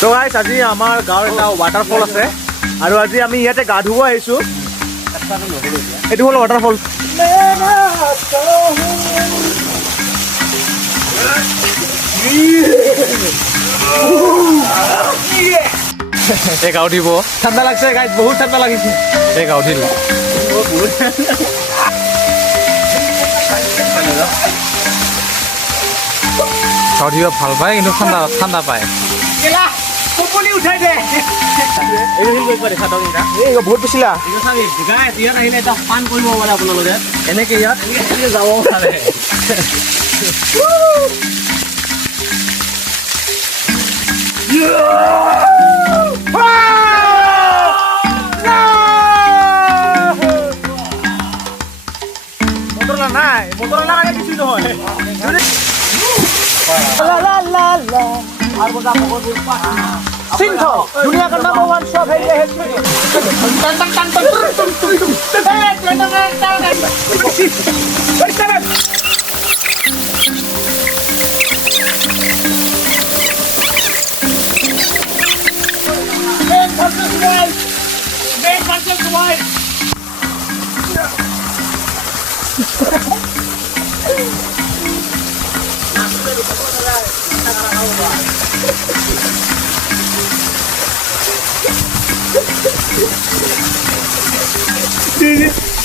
তো গাইজ আজি আমাৰ গাঁৱৰ এটা ৱাটাৰফল আছে আৰু আজি আমি ইয়াতে গা ধুব আহিছোঁ। এইটো হ'ল ৱাটাৰফল। এই গা উঠিব ঠাণ্ডা লাগছে গাইজ, বহুত ঠাণ্ডা লাগিছে। এই গা উঠিল উঠিব ভাল পায় কিন্তু ঠাণ্ডা ঠাণ্ডা পায়। বহুত বেছিলা আহিলে এটা পান কৰিব পাৰে আপোনালোকে এনেকে ইয়াত যাব পাৰে। মটৰলা নাই, মটৰলা কাৰণে কিছু নহয়। सिंह दुनिया का नंबर 1 शॉप है ये है।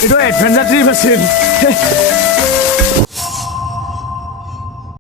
itu adventure trip আছিল।